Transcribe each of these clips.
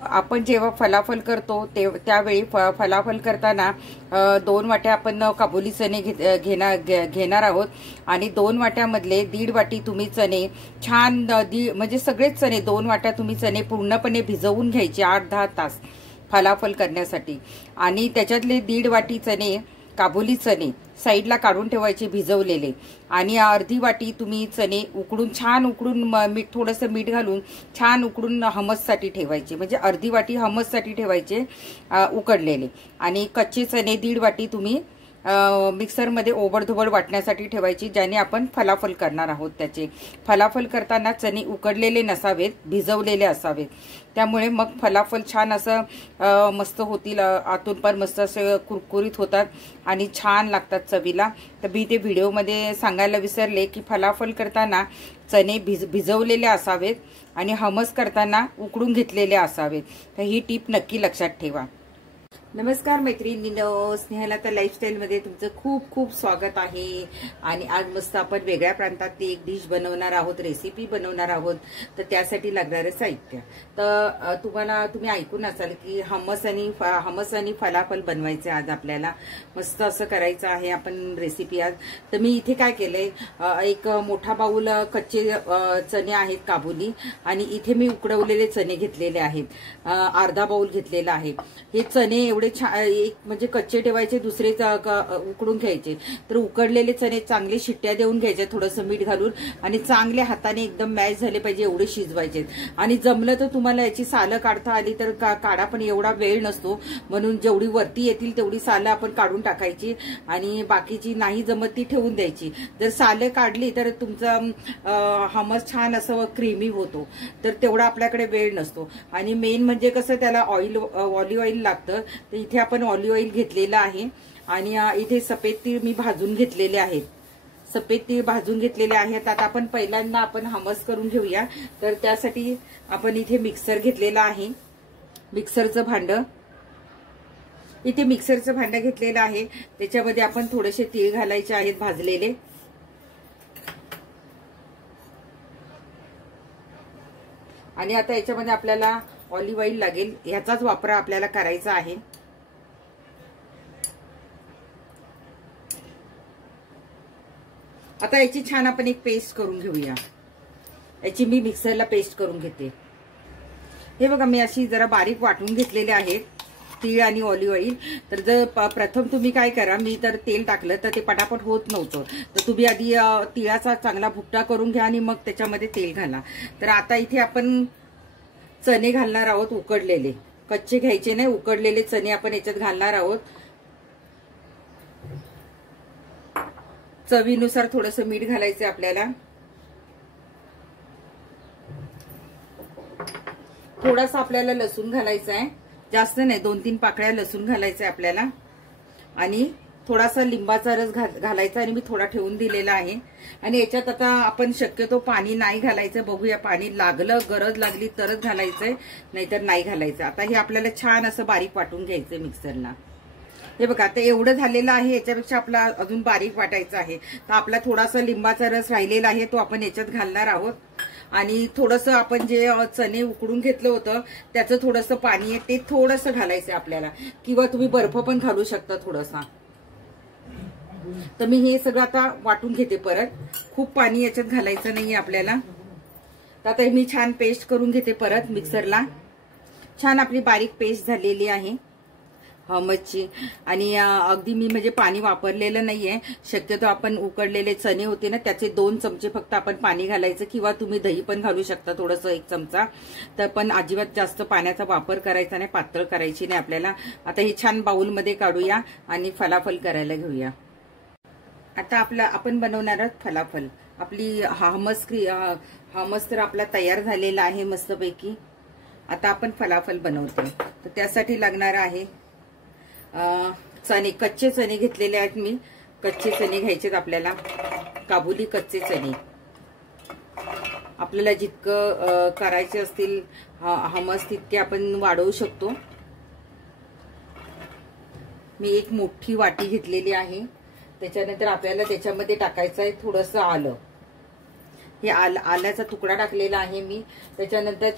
आपण जेव्हा फलाफल करतो त्यावेळी फलाफल करताना 2 वाट्या आपण काबुली चणे घेणार आहोत आणि 2 वाट्यामधले 1.5 वाटी तुम्ही चणे छान म्हणजे सगळेच चणे 2 वाट्या तुम्ही चणे पूर्णपणे भिजवून घ्यायचे 8-10 तास फलाफल करण्यासाठी आणि त्याच्यातले 1.5 वाटी चणे काबुली चणे साईडला काढून ठेवायचे भिजवलेले आणि अर्धी वाटी तुम्ही चणे उकडून छान उकडून थोडंसं मीठ घालून छान उकडून हमससाठी ठेवायचे म्हणजे अर्धी वाटी हमससाठी ठेवायचे उकडलेले आणि कच्चे चणे 1.5 वाटी तुम्ही मिक्सरमध्ये ओबडधोबड वाटण्यासाठी ठेवायची ज्याने आपण फलाफल करणार आहोत। त्याचे फलाफल करताना चणे उकडलेले नसावेत भिजवलेले असावेत त्यामुळे मग फलाफल छान असं मस्त होतील आतून पण मस्त असे कुरकुरीत होतात आणि छान लागतात चवीला। तर मी ते व्हिडिओमध्ये सांगायला विसरले की फलाफल करताना चणे भिजवलेले असावेत आणि हमस करताना उकडून घेतलेले असावेत। तर ही टीप नक्की लक्षात ठेवा। नमस्कार मैत्रिणींनो, स्नेहलता लाईफस्टाईल मध्ये तुमचं खूप खूप स्वागत आहे। आणि आज मस्त आपण वेगळ्या प्रांतातली एक डिश बनवणार आहोत, रेसिपी बनवणार आहोत। तर त्यासाठी लागणारे साहित्य तर तुम्ही ऐकून असाल की हमस आणि फलाफल बनवायचे आज आपल्याला मस्त असं करायचं आहे आपण रेसिपी आज। तर मी इथे काय केलंय, एक मोठा बाऊल कच्चे चणे आहेत काबुली आणि इथे मी उकडवलेले चणे घेतलेले आहेत, अर्धा बाऊल घेतलेला आहे। हे चणे एवढे एक म्हणजे कच्चे ठेवायचे, दुसरे उकडून घ्यायचे। तर उकडलेले चणे चांगले शिट्ट्या देऊन घ्यायचे थोडंसं मीठ घालून आणि चांगले हाताने एकदम मॅश झाले पाहिजे एवढे शिजवायचे। आणि जमलं तर तुम्हाला याची सालं काढता आली तर काढा, पण एवढा वेळ नसतो म्हणून जेवढी वरती येतील तेवढी सालं आपण काढून टाकायची आणि बाकीची नाही जमत ती ठेवून द्यायची। जर सालं काढली तर तुमचा हमस छान असं क्रीमी होतो, तर तेवढा आपल्याकडे वेळ नसतो। आणि मेन म्हणजे कसं त्याला ऑलिव्ह ऑइल लागतं, तर इथे आपण ऑलिव्ह ऑइल घेतलेलं आहे आणि इथे सफेद तीळ मी भाजून घेतलेले आहेत, सफेद तीळ भाजून घेतलेले आहेत। आता आपण पहिल्यांदा आपण हमस करून घेऊया। तर त्यासाठी आपण इथे मिक्सर घेतलेला आहे, मिक्सरचं भांड इथे मिक्सरचं भांड घेतलेलं आहे। त्याच्यामध्ये आपण थोडेसे तीळ घालायचे आहेत भाजलेले आणि आता याच्यामध्ये आपल्याला ऑलिव्ह ऑइल लागेल, ह्याचाच वापर आपल्याला करायचा आहे। आता याची छान आपण एक पेस्ट करून घेऊया। याची मी मिक्सरला पेस्ट करून घेते। हे बघा मी अशी जरा बारीक वाटून घेतलेले आहेत तीळ आणि ऑलिव्ह ऑइल। तर जर प्रथम तुम्ही काय करा, मी तर तेल टाकलं तर ते पटापट होत नव्हतं, तर तुम्ही आधी तिळाचा चांगला भुकटा करून घ्या आणि मग त्याच्यामध्ये तेल घाला। तर आता इथे आपण चणे घालणार आहोत उकडलेले, कच्चे घ्यायचे नाही, उकडलेले चणे आपण याच्यात घालणार आहोत। चवीनुसार थोडंसं मीठ घालायचं आपल्याला, थोडासा आपल्याला लसूण घालायचा आहे, जास्त नाही, 2-3 पाकळ्या लसूण घालायचं आहे आपल्याला आणि थोडासा लिंबाचा रस घालायचा आणि मी थोडा ठेवून दिलेला आहे। आणि याच्यात आता आपण शक्यतो पाणी नाही घालायचं, बघूया पाणी लागलं गरज लागली तरच घालायचंय, नाहीतर नाही घालायचं। आता हे आपल्याला छान असं बारीक वाटून घ्यायचंय मिक्सरला। हे बघा आता एवढं झालेलं आहे, याच्यापेक्षा आपला अजून बारीक वाटायचं आहे। तर आपला थोडासा लिंबाचा रस राहिलेला आहे तो आपण याच्यात घालणार आहोत आणि थोडंसं आपण जे चणे उकडून घेतलं होतं त्याचं थोडंसं पाणी आहे ते थोडंसं घालायचं आपल्याला, किंवा तुम्ही बर्फ पण घालू शकता थोडासा। तर मी हे सगळं आता वाटून घेते परत, खूप पाणी याच्यात घालायचं नाहीये आपल्याला। तर आता मी छान पेस्ट करून घेते परत मिक्सरला, छान आपली बारीक पेस्ट झालेली आहे हमसची। आणि अगदी मी म्हणजे पाणी वापरलेलं नाहीये, शक्यतो आपण उकडलेले चणे होते ना त्याचे 2 चमचे फक्त आपण पाणी घालायचं, किंवा तुम्ही दही पण घालू शकता थोडंसं 1 चमचा। तर पण अजिबात जास्त पाण्याचा वापर करायचा नाही, पातळ करायची नाही आपल्याला। आता ही छान बाउलमध्ये काढूया आणि फलाफल करायला घेऊया। आता आपण बनवणार आहोत फलाफल। आपली हमस तर आपला तयार झालेला आहे मस्तपैकी। आता आपण फलाफल बनवतो, तर त्यासाठी लागणार आहे चणे, कच्चे चणे घेतलेले आहेत मी, कच्चे चणे घ्यायचेत आपल्याला, काबुली कच्चे चणे। आपल्याला जितकं करायचे असतील हमस तितके आपण वाढवू शकतो। मी एक मोठी वाटी घेतलेली आहे, त्याच्यानंतर आपल्याला त्याच्यामध्ये टाकायचं आहे थोडंसं आलं, हे आल्याचा तुकडा टाकलेला आहे मी. त्याच्यानंतर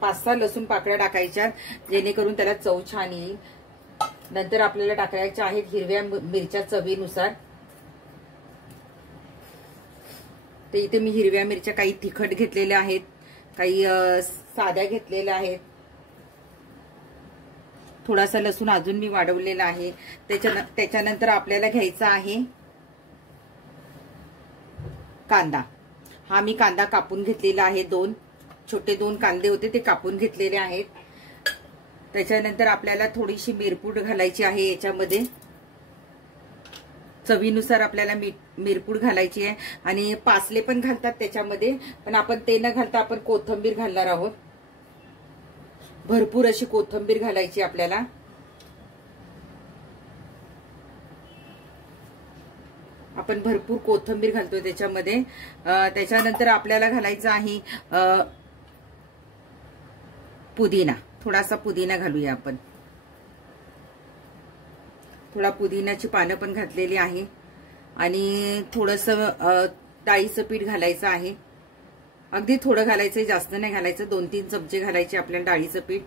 5-6 लसूण पाकळ्या टाकायच्या, जेणेकरून त्याला चव छान येईल. नंतर आपल्याला टाकायच्या आहेत हिरव्या मिरच्या चवीनुसार. तर इथे मी हिरव्या मिरच्या काही तिखट घेतलेल्या आहेत, काही साध्या घेतलेल्या आहेत. थोडासा लसूण अजून मी वाढवलेला आहे. त्याच्यानंतर आपल्याला घ्यायचा आहे कांदा. हा मी कांदा कापून घेतलेला आहे. 2 छोटे कांदे होते ते कापून घेतलेले आहेत. त्याच्यानंतर आपल्याला थोडीशी मिरपूड घालायची आहे याच्यामध्ये. चवीनुसार आपल्याला मिरपूड घालायची आहे. आणि पासले पण घालतात त्याच्यामध्ये, पण आपण ते न घालता आपण कोथिंबीर घालणार आहोत. भरपूर अशी कोथिंबीर घालायची आपल्याला. आपण भरपूर कोथिंबीर घालतोय त्याच्यामध्ये. त्याच्यानंतर आपल्याला घालायचं आहे पुदिना. थोडासा पुदिना घालूया आपण. थोडा पुदिन्याची पानं पण घातलेली आहे. आणि थोडंसं डाळीचं पीठ घालायचं आहे. अगदी थोडं घालायचंय, जास्त नाही घालायचं. 2-3 चमचे घालायचे आपल्याला डाळीचं पीठ.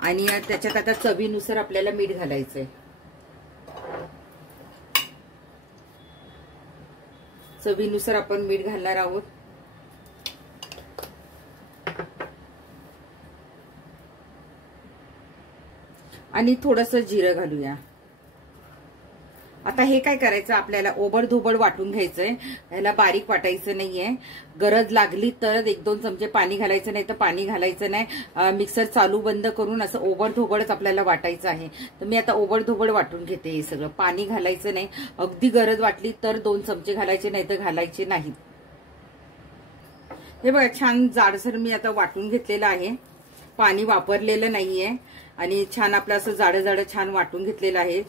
आणि त्याच्यात आता चवीनुसार आपल्याला मीठ घालायचंय. चवीनुसार आपण मीठ घालणार आहोत. आणि थोडंसं जिरं घालूया. आता हे काय करायचं, आपल्याला ओबडधोबड वाटून घ्यायचंय. याला बारीक वाटायचं नाहीये. गरज लागली तर 1-2 चमचे पाणी घालायचं, नाही तर पाणी घालायचं नाही. मिक्सर चालू बंद करून असं ओबडधोबडच आपल्याला वाटायचं आहे. तर मी आता ओबडधोबड वाटून घेते हे सगळं. पाणी घालायचं नाही. अगदी गरज वाटली तर 2 चमचे घालायचे, नाही तर घालायचे नाहीत. हे बघा छान जाडसर मी आता वाटून घेतलेलं आहे. पाणी वापरलेलं नाहीये. आणि छान आपलं असं जाडं छान वाटून घेतलेलं आहे.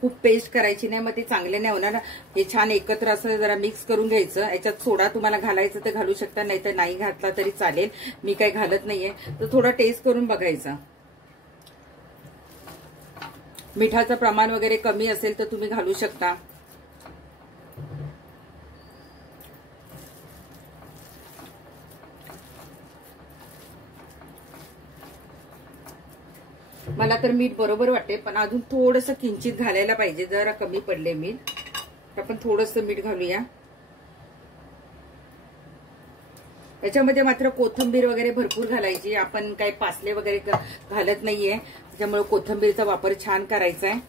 खूप पेस्ट करायची नाही, मग ते चांगले नाही होणार. हे छान एकत्र असं जरा मिक्स करून घ्यायचं. याच्यात सोडा तुम्हाला घालायचं तर घालू शकता, नाही तर नाही घातला तरी चालेल. मी काही घालत नाहीये. तर थोडा टेस्ट करून बघायचा. मिठाचं प्रमाण वगैरे कमी असेल तर तुम्ही घालू शकता. मला तर मीठ बरोबर वाटते, पण अजून थोडंसं किंचित घालायला पाहिजे. जरा कमी पडले मीठ. आपण थोडंसं मीठ घालूया. याच्यामध्ये मात्र कोथिंबीर वगैरे भरपूर घालायची. आपण काही पासले वगैरे घालत नाहीये, त्याच्यामुळे कोथिंबीरचा वापर छान करायचा आहे.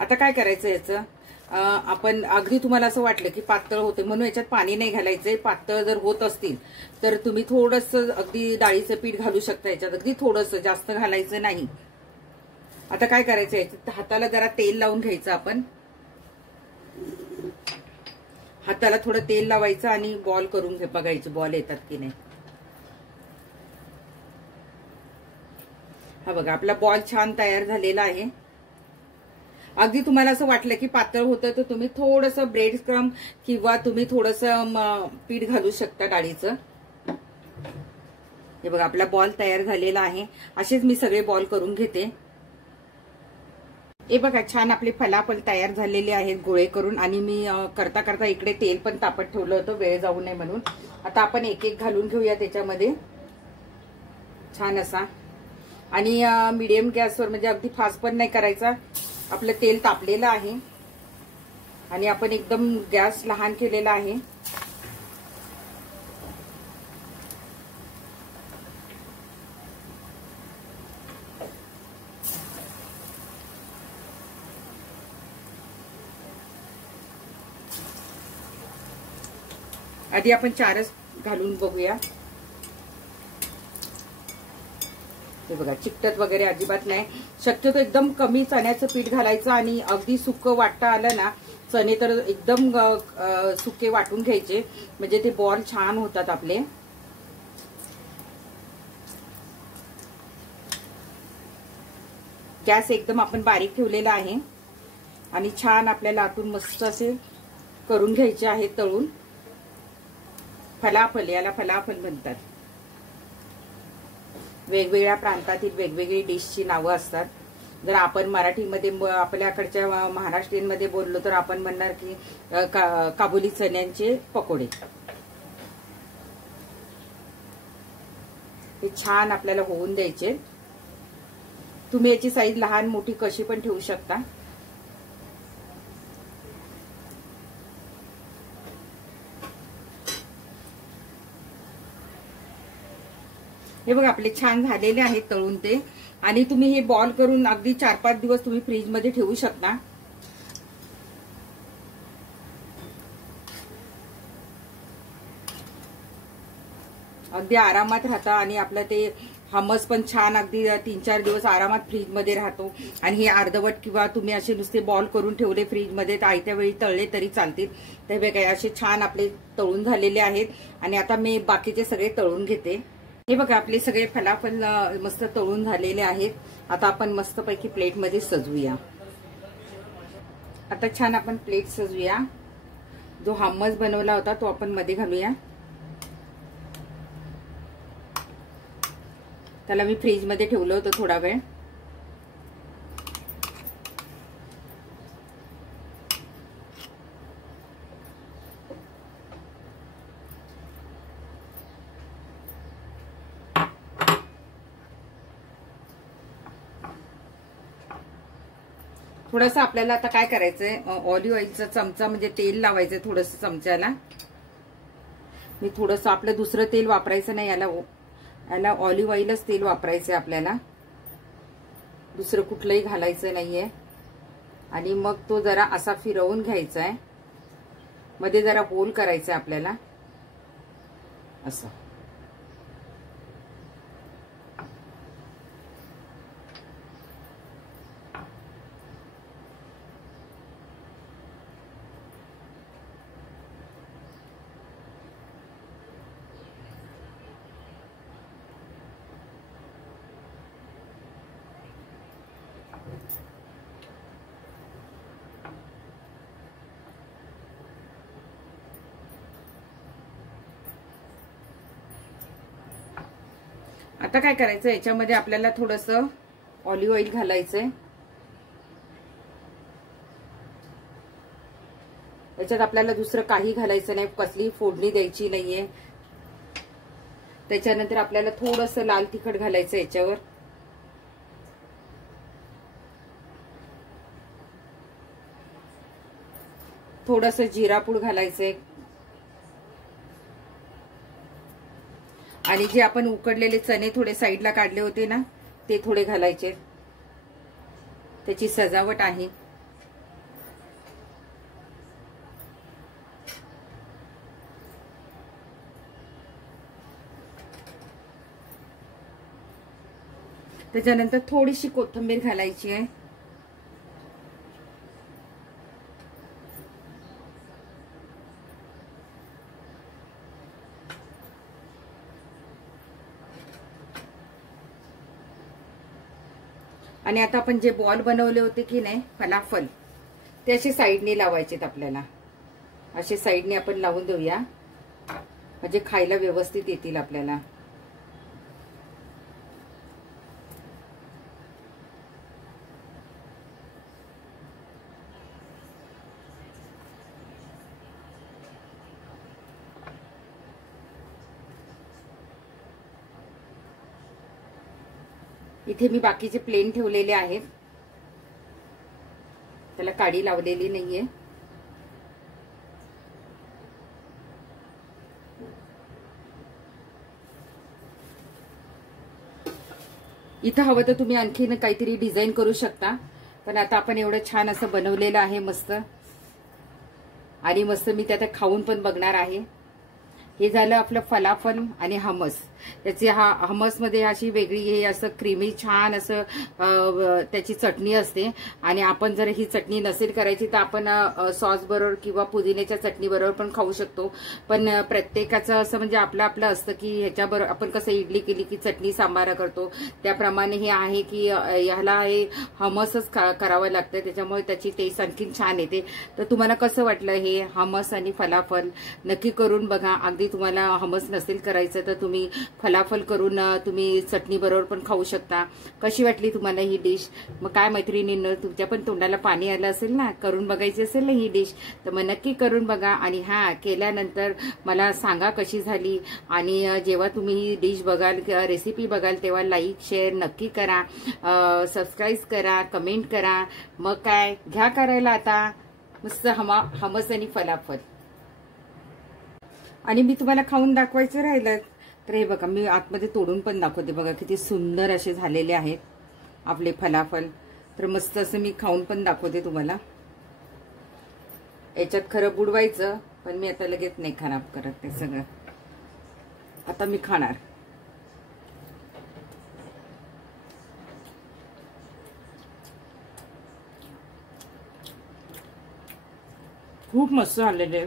आता काय करायचं याचं, आपण अगदी तुम्हाला असं वाटलं की पातळ होते म्हणून याच्यात पाणी नाही घालायचंय. पातळ जर होत असतील तर तुम्ही थोडंसं अगदी डाळीचं पीठ घालू शकता याच्यात. अगदी थोडंसं, जास्त घालायचं नाही. आता काय करायचं, याच्यात हाताला जरा तेल लावून घ्यायचं. आपण हाताला थोडं तेल लावायचं आणि बॉल करून बघायचे बॉल येतात की नाही. हा बघा आपला बॉल छान तयार झालेला आहे. अगदी तुम्हाला असं वाटलं की पातळ होतं तर तुम्ही थोडंसं ब्रेड क्रम किंवा तुम्ही थोडंसं पीठ घालू शकता डाळीचं. हे बघा आपला बॉल तयार झालेला आहे. असेच मी सगळे बॉल करून घेते. हे बघा छान आपले फलाफल तयार झालेले आहेत गोळे करून. आणि मी करता करता इकडे तेल पण तापत ठेवलं होतं वेळ जाऊ नये म्हणून. आता आपण एक घालून घेऊया त्याच्यामध्ये छान असा. आणि मीडियम गॅसवर, म्हणजे अगदी फास्ट पण नाही करायचा. आपलं तेल तापलेलं आहे आणि आपण एकदम गॅस लहान केलेला आहे. आधी आपण 4च घालून बघूया. हे बघा चिकटत वगैरे अजिबात नाही. शक्यतो एकदम कमी चण्याचं पीठ घालायचं. आणि अगदी सुकं वाटता आलं ना चणे तर एकदम सुके वाटून घ्यायचे, म्हणजे ते बॉल छान होतात आपले. गॅस एकदम आपण बारीक ठेवलेला आहे. आणि छान आपल्याला आतून मस्त असे करून घ्यायचे आहेत तळून. फलाफल, याला फलाफल म्हणतात. वेगवेगळ्या प्रांतातील वेगवेगळी डिशची नावं असतात. जर आपण मराठीमध्ये आपल्याकडच्या महाराष्ट्रीयनमध्ये बोललो तर आपण म्हणणार की काबुली चण्यांचे पकोडे। हे छान आपल्याला होऊन द्यायचे। तुम्ही याची साईज लहान मोठी कशी पण ठेवू शकता। हे बघा आपले छान झालेले आहेत तळून ते। आणि तुम्ही हे बॉल करून अगदी 4-5 दिवस तुम्ही फ्रीज मध्ये ठेवू शकता। अगदी आरामात राहता आणि आपलं ते हमस पण छान अगदी 3-4 दिवस आरामात फ्रीज मध्ये राहतो। आणि हे अर्धवट किंवा तुम्ही असे नुसते बॉल करून ठेवले फ्रीज मध्ये तर आयत्या वेळी तळले तरी चालतील। तर हे बघा असे छान आपले तळून झालेले आहेत। आणि आता मी बाकीचे सगळे तळून घेते। हे बघा आपले सगळे फलाफल मस्त तळून झालेले आहेत। आता आपण मस्तपैकी प्लेट मध्ये सजवूया। आता छान आपण प्लेट सजवूया। जो हमस बनवला होता तो आपण मध्ये घालूया। त्याला मी फ्रीज मध्ये ठेवलं होतं थोडा वेळ। थोडंसं आपल्याला आता काय करायचंय, ऑलिव्ह ऑइलचा चमचा म्हणजे तेल लावायचंय थोडंसं चमच्याला। मी थोडंसं आपलं दुसरं तेल वापरायचं नाही, याला ऑलिव्ह ऑइलच तेल वापरायचंय आपल्याला, दुसरं कुठलंही घालायचं नाहीये। आणि मग तो जरा असा फिरवून घ्यायचा आहे, मध्ये जरा होल करायचंय आपल्याला असं। आता काय करायचं, याच्यामध्ये आपल्याला थोडंसं ऑलिव्ह ऑइल घालायचंय। याच्यात आपल्याला दुसरं काही घालायचं नाही, कसली फोडणी द्यायची नाहीये। त्याच्यानंतर आपल्याला थोडंसं लाल तिखट घालायचं याच्यावर, थोडंसं जिरापूड घालायचंय। आणि जे आपण उकडलेले चणे थोडे साईडला काढले होते ना ते थोडे घालायचे, त्याची सजावट आहे। त्याच्यानंतर थोडीशी कोथिंबीर घालायची आहे। आणि आता आपण जे बॉल बनवले होते की नाही फलाफल, ते असे साईडने लावायचेत आपल्याला, असे साईडने आपण लावून देऊया म्हणजे खायला व्यवस्थित येतील आपल्याला। इथे मी बाकीचे प्लेन ठेवलेले आहेत, त्याला काडी लावलेली नाहीये। इथं हवं तर तुम्ही आणखीन काहीतरी डिझाईन करू शकता, पण आता आपण एवढं छान असं बनवलेलं आहे मस्त। आणि मस्त मी त्यात खाऊन पण बघणार आहे। हे झालं आपलं फलाफल आणि हमस। त्याची हमस मध्ये अशी वेगळी हे असं क्रीमी छान असं त्याची चटणी असते। आणि आपण जर ही चटणी नसेल करायची तर आपण सॉस बरोबर किंवा पुदिन्याच्या चटणी बरोबर पण खाऊ शकतो। पण प्रत्येकाचं असं म्हणजे आपलं आपलं असतं की ह्याच्याबरोबर आपण कसं इडली केली की चटणी सांबार करतो, त्याप्रमाणे हे आहे की ह्याला हे हमसच करावं लागतं, त्याच्यामुळे त्याची टेस्ट आणखीन छान येते। तर तुम्हाला कसं वाटलं हे हमस आणि फलाफल, नक्की करून बघा। अगदी कधी तुम्हाला हमस नसेल करायचं तर तुम्ही फलाफल करून तुम्ही चटणी बरोबर पण खाऊ शकता। कशी वाटली तुम्हाला ही डिश? मग काय मैत्रिणींनो, तुमच्या पण तोंडाला पाणी आलं असेल ना, करून बघायची असेल ना ही डिश, तर मग नक्की करून बघा आणि केल्यानंतर मला सांगा कशी झाली। आणि जेव्हा तुम्ही ही डिश बघाल, रेसिपी बघाल, तेव्हा लाईक शेअर नक्की करा, सबस्क्राईब करा, कमेंट करा। मग काय घ्या करायला आता मस्त हमस आणि फलाफल। आणि मी तुम्हाला खाऊन दाखवायचं राहिलं तर हे बघा, मी आतमध्ये तोडून पण दाखवते बघा, किती सुंदर असे झालेले आहेत आपले फलाफल। तर मस्त असं मी खाऊन पण दाखवते तुम्हाला। याच्यात खरं बुडवायचं, पण मी आता लगेच नाही खराब करत ते सगळं, आता मी खाणार। खूप मस्त झालेले,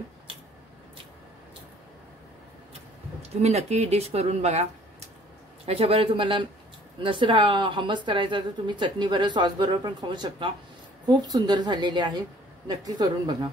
तुम्ही नक्की डिश करून बघा। याच्याबरोबर तुम्हाला नसेल हमस करायचा तर तुम्ही चटणी बरोबर, सॉस बरोबर पण खाऊ शकता। खूप सुंदर झालेले आहे, नक्की करून बघा।